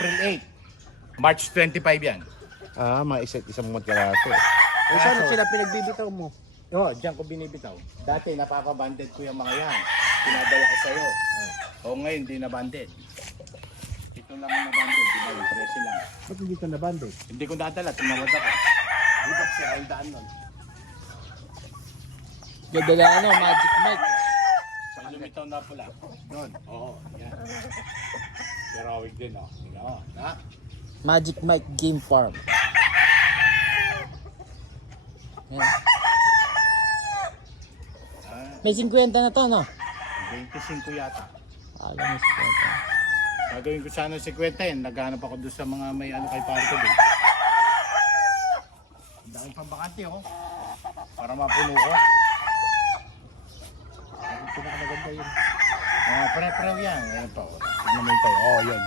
April 8. March 25 yan. Mga isang magkalato. Saan Saan sila pinagbibitaw mo? Oo, diyan ko binibitaw. Dati napaka-banded ko yung mga yan. Pinadala ko sa'yo. O ngayon, hindi na-banded. Ito lang ang na-banded. Di ba? Yung 13 lang. Ba't hindi ka nabanded? Hindi ko dadala. Tumawad ako. Di ba siya ang daan nun? Gadala Magic Mike. Sa lumitaw na pula. Doon. Oo, yan. Pero din, oh. Tingnan mo. Ha? Magic Mike Game Farm. Yan. May 50 na to, no? 25 yata. Alam mo si Papa. Gagawin ko sana 50 yun. Naghanap ako doon sa mga may ano kay pare ko doon. Ang dami pang bakante, oh. Para mapuno ko. Ang pinakamaganda yun. Pare-pareho yan. Ayan pa, oh. Tignan mo ito. Oh, yan.